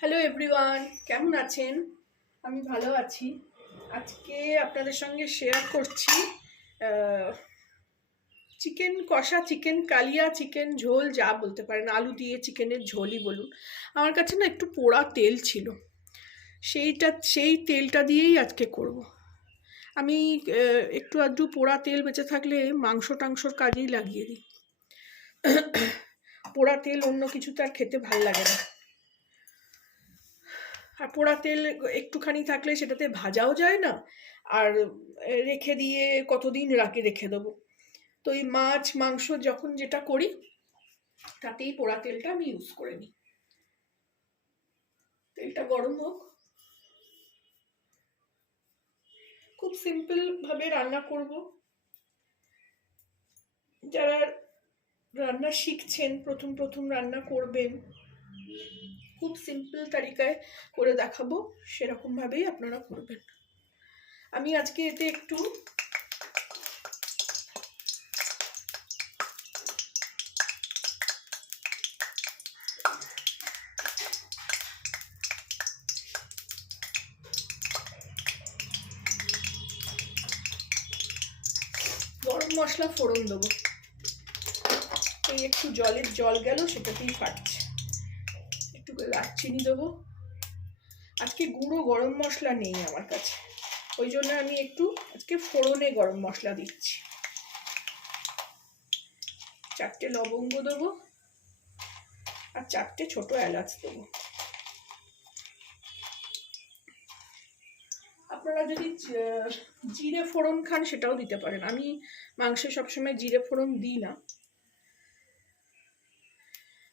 Hello everyone, কেমন আছেন? আমি ভালো আছি। আজকে আপনাদের সঙ্গে শেয়ার করছি চিকেন কষা, চিকেন কালিয়া, চিকেন ঝোল, যা বলতে পারেন, আলু দিয়ে চিকেনের ঝোলই বলুন। আমার কাছে না একটু পোড়া তেল ছিল, সেই তেলটা দিয়েই আজকে করব। আমি একটু আধটু পোড়া তেল বেঁচে থাকলে মাংস টাংসর কাজেই লাগিয়ে দিই। পোড়া তেল অন্য কিছু তার খেতে ভাল লাগে না। আর পোড়া তেল একটুখানি থাকলে সেটাতে ভাজাও যায় না, আর রেখে দিয়ে কতদিন রেখে দেবো। তো এই মাছ মাংস যখন যেটা করি তাতেই পোড়া তেলটা আমি ইউজ করে নিই। তেলটা গরম হোক। খুব সিম্পল ভাবে রান্না করব। যারা রান্না শিখছেন, প্রথম প্রথম রান্না করবেন, খুব সিম্পল তারিকায় করে দেখাবো, সেরকম ভাবেই আপনারা করবেন। আমি আজকে এতে একটু গরম মশলা ফোড়ন দেবো। এই একটু জল গেল, সেটাতেই ফাটছে। একটু দারচিনি দেবো। আজকে গুঁড়ো গরম মশলা নেই আমার কাছে, ওই জন্য আমি একটু আজকে ফোড়নে গরম মশলা দিচ্ছি। 4টে লবঙ্গ দেবো আর 4টে ছোট এলাচ দেবো। আপনারা যদি জিরে ফোড়ন খান সেটাও দিতে পারেন। আমি মাংসে সবসময় জিরে ফোড়ন দিই না।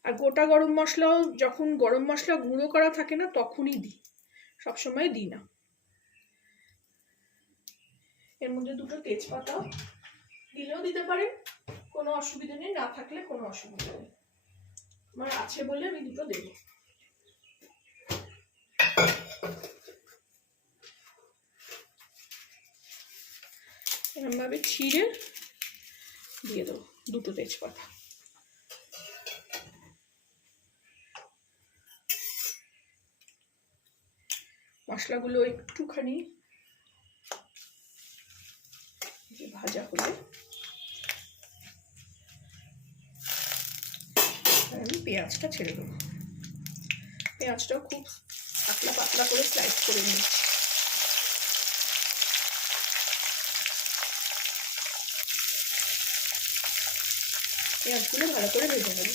আর গোটা গরম মশলাও যখন গরম মশলা গুঁড়ো করা থাকে না তখনই দিই, সবসময় দিই না। এর মধ্যে 2টো তেজপাতা দিলেও দিতে পারেন, কোনো অসুবিধা নেই। না থাকলে কোনো অসুবিধা নেই, আমার আছে বলে আমি 2টো দেবো। এরমভাবে ছিঁড়ে দিয়ে দেবো 2টো তেজপাতা। মশলাগুলো একটুখানি ভাজা হলে আমি পেঁয়াজটা ছেড়ে দেবো। পেঁয়াজটাও খুব পাতলা পাতলা করে স্লাইস করে নিই। পেঁয়াজগুলো ভালো করে ভেজে নেব।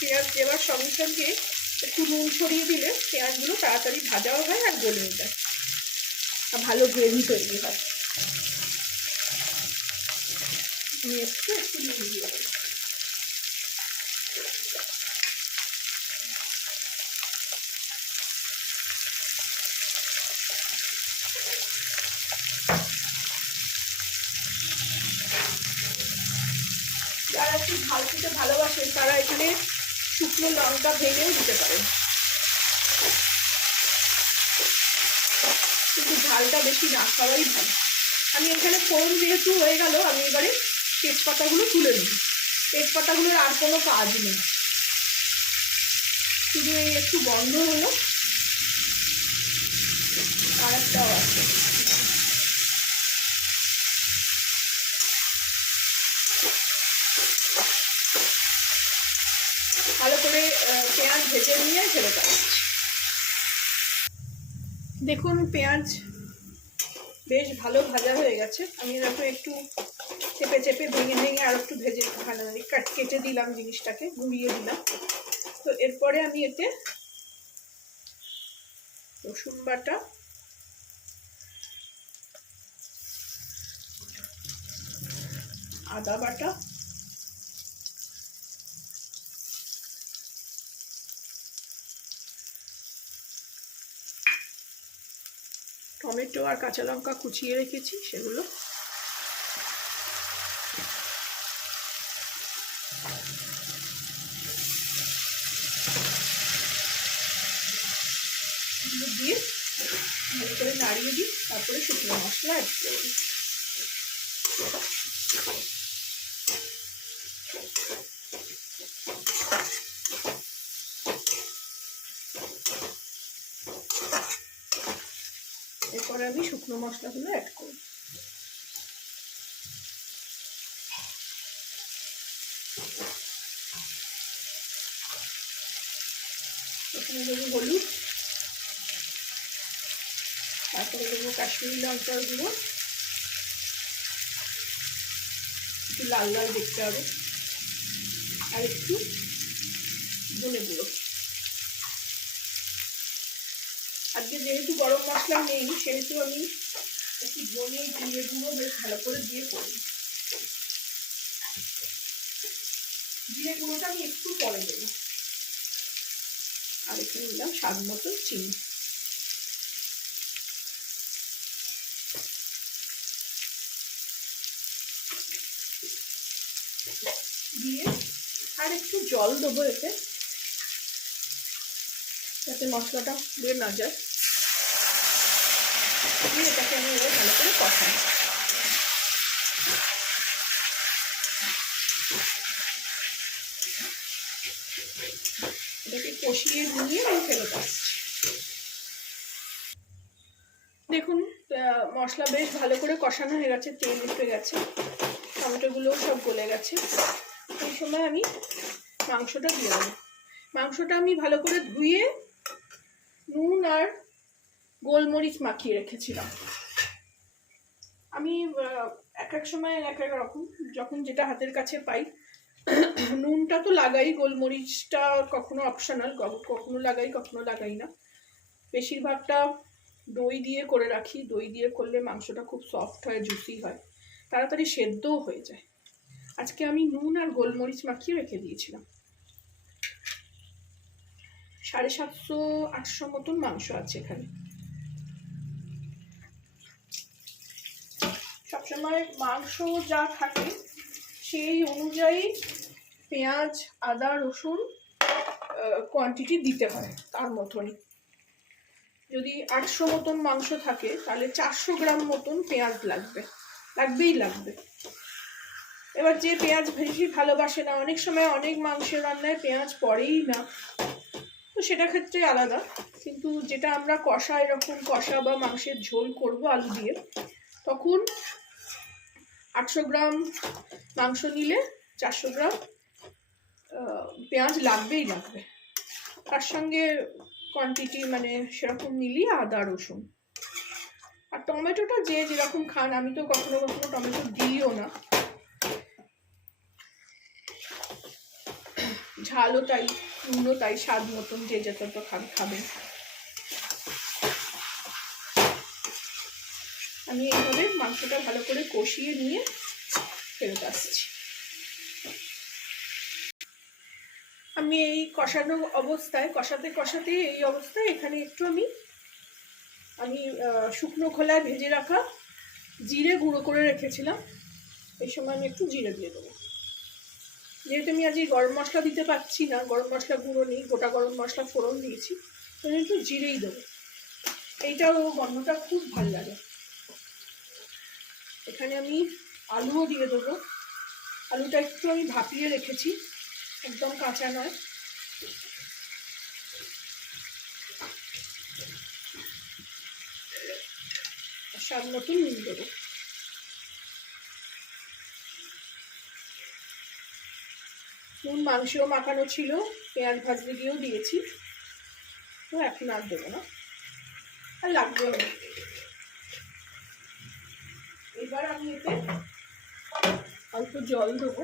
পেঁয়াজ দেওয়ার সঙ্গে সঙ্গে একটু নুন ছড়িয়ে দিলে পেঁয়াজগুলো তাড়াতাড়ি ভাজাও হয় আর গলেও যায়, আর ভালো গ্রেভি তৈরি হয়। আমি একটু নুন দিয়ে দেবো। যারা একটু ঝাল খেতে ভালোবাসেন তারা এখানে শুকনো লঙ্কা ভেঙেও দিতে পারেন, কিন্তু ঝালটা বেশি না খাওয়াই ভালো। আমি এখানে ফোড়ন যেহেতু হয়ে গেল, আমি এবারে তেজপাতাগুলো তুলে নেব। তেজপাতাগুলোর আর কোনো কাজ নেই, শুধু এই একটু বন্ধ হলো। আর একটাও আছে, ভালো করে পেঁয়াজ ভেজে নিয়ে ছেড়ে দেওয়া। দেখুন পেঁয়াজ বেশ ভালো ভাজা হয়ে গেছে। আমি এরকম একটু চেপে চেপে ভেঙে ভেঙে আর একটু ভেজে কেটে দিলাম, জিনিসটাকে গুঁড়িয়ে দিলাম। তো এরপরে আমি এতে রসুন বাটা, আদা বাটা, টমেটো আর কাঁচা লঙ্কা কুচিয়ে রেখেছি সেগুলো, দিয়ে ভালো করে নাড়িয়ে দিই, তারপরে শুকনো মশলা অ্যাড করব। এরপরে আমি শুকনো মশলাগুলো অ্যাড করব। এখানে দেবো হলুদ, তারপরে দেবো কাশ্মীরি লঙ্কার গুঁড়ো, একটু লাল লাল দেখতে হবে, আর একটু ধনে গুঁড়ো। আজকে যেহেতু গরম মশলা নেই, সেহেতু আমি একটু ধনে জিরে গুঁড়ো বেশ ভালো করে দিয়ে করি। জিরে গুঁড়োটা আমি একটু পরে দেবো। আর এখানে দিলাম স্বাদ মতো চিনি। দিয়ে আর একটু জল দেবো এতে, যাতে মশলাটা পুড়ে না যায়। দিয়ে এটাকে আমি এবার ভালো করে কষাই। এটাকে কষিয়ে নিয়ে আমি ফেরত আসছি। দেখুন মশলা বেশ ভালো করে কষানো হয়ে গেছে, তেল উঠে গেছে, টমেটোগুলোও সব গলে গেছে। এই সময় আমি মাংসটা দিয়ে দেবো। মাংসটা আমি ভালো করে ধুয়ে নুন আর গোলমরিচ মাখিয়ে রেখেছিলাম। আমি এক এক সময় এক এক রকম, যখন যেটা হাতের কাছে পাই। নুনটা তো লাগাই, গোলমরিচটা কখনো অপশনাল, কখনো লাগাই কখনো লাগাই না। বেশিরভাগটা দই দিয়ে করে রাখি। দই দিয়ে করলে মাংসটা খুব সফট হয়, জুসি হয়, তাড়াতাড়ি সেদ্ধও হয়ে যায়। আজকে আমি নুন আর গোলমরিচ মাখিয়ে রেখে দিয়েছিলাম। 750-800 মতন মাংস আছে এখানে। সবসময় মাংস যা থাকে সেই অনুযায়ী পেঁয়াজ, আদা, রসুন কোয়ান্টিটি দিতে হয় তার মতনই। যদি 800 মতন মাংস থাকে তাহলে 400 গ্রাম মতন পেঁয়াজ লাগবেই লাগবে। এবার যে পেঁয়াজ বেশি ভালোবাসে না, অনেক সময় অনেক মাংসের রান্নায় পেঁয়াজ পড়েই না, তো সেটা ক্ষেত্রে আলাদা। কিন্তু যেটা আমরা কষা, এরকম কষা বা মাংসের ঝোল করব আলু দিয়ে, তখন 800 গ্রাম মাংস নিলে 400 গ্রাম পেঁয়াজ লাগবেই লাগবে। তার সঙ্গে কোয়ান্টিটি মানে সেরকম মিলিয়ে আদা, রসুন আর টমেটোটা যে যেরকম খান। আমি তো কখনো কখনো টমেটো দিইও না, ঝালও তাই, নুনও তাই, স্বাদ মতন যে যতটা খাবেন। আমি এইভাবে মাংসটা ভালো করে কষিয়ে নিয়ে ফেরত আসছি। আমি এই কষানো অবস্থায়, কষাতে এই অবস্থায় এখানে একটু আমি শুকনো খোলায় ভেজে রাখা জিরে গুঁড়ো করে রেখেছিলাম। এই সময় আমি একটু জিরে দিয়ে দেবো। যেহেতু আমি আজ গরম মশলা দিতে পারছি না, গরম মশলা গুঁড়ো নেই, গোটা গরম মশলা ফোড়ন দিয়েছি, তাহলে একটু জিরেই দেবো। এইটাও গন্ধটা খুব ভালো লাগে। এখানে আমি আলুও দিয়ে দেবো। আলুটা একটু আমি ভাপিয়ে রেখেছি, একদম কাঁচা নয়। স্বাদ মতো নুন দেবো। নুন মাংসেও মাখানো ছিল, পেঁয়াজ ভাজতে গিয়েও দিয়েছি, তো এখন আর দেবো না, আর লাগবেও না। এবার আমি এতে অল্প জল দেবো।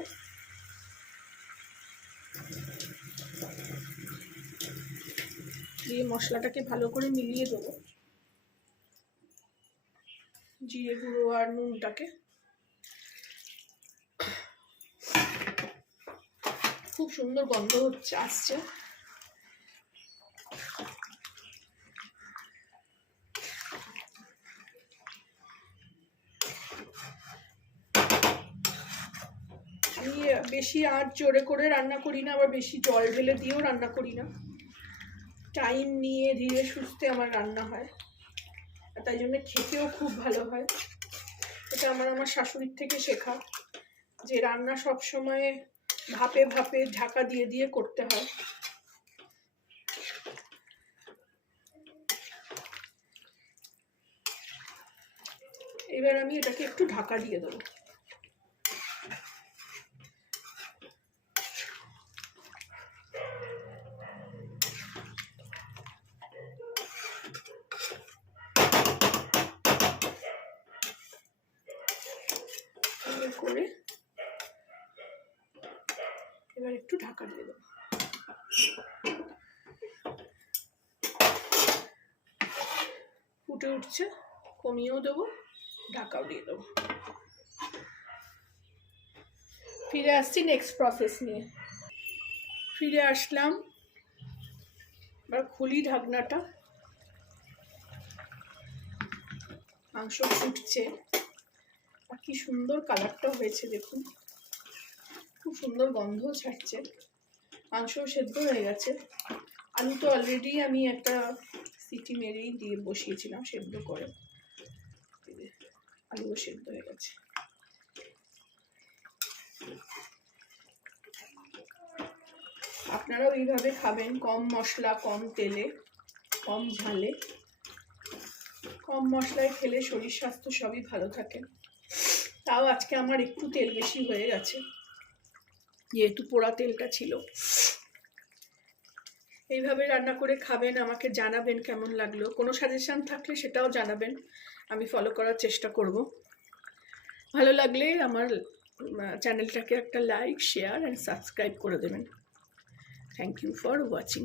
দিয়ে মশলাটাকে ভালো করে মিলিয়ে দেবো, জিরে গুঁড়ো আর নুনটাকে। খুব সুন্দর গন্ধ আসছে। আমি বেশি আঁচ জোরে করে রান্না করি না, আবার বেশি জল ঢেলে দিয়েও রান্না করি না। টাইম নিয়ে ধীরে সুস্থে আমার রান্না হয়। আর তাই জন্য খেতেও খুব ভালো হয়। এটা আমার শাশুড়ির থেকে শেখা, যে রান্না সব সময় ভাপে ভাপে ঢাকা দিয়ে দিয়ে করতে হয়। এবার আমি এটাকে একটু ঢাকা দিয়ে দেবো। করে এবার একটু ঢাকা দিয়ে দেবো। ফুটে উঠছে, কমিয়েও দেবো, ঢাকাও দিয়ে দেবো। ফিরে আসছি নেক্সট প্রসেস নিয়ে। ফিরে আসলাম, এবার খুলি ঢাকনাটা। মাংস ফুটছে, আর কি সুন্দর কালারটা হয়েছে দেখুন, খুব সুন্দর গন্ধ ছাড়ছে। মাংসও সেদ্ধ হয়ে গেছে। আলু তো অলরেডি আমি একটা সিটি মেরেই দিয়ে বসিয়েছিলাম সেদ্ধ করে, আলুও সেদ্ধ হয়ে গেছে। আপনারাও এইভাবে খাবেন, কম মশলা, কম তেলে, কম ঝালে। কম মশলায় খেলে শরীর স্বাস্থ্য সবই ভালো থাকে। তাও আজকে আমার একটু তেল বেশি হয়ে গেছে, যেহেতু পোড়া তেলটা ছিল। এইভাবে রান্না করে খাবেন, আমাকে জানাবেন কেমন লাগলো। কোনো সাজেশন থাকলে সেটাও জানাবেন, আমি ফলো করার চেষ্টা করব। ভালো লাগলে আমার চ্যানেলটাকে একটা লাইক, শেয়ার অ্যান্ড সাবস্ক্রাইব করে দেবেন। Thank you for watching.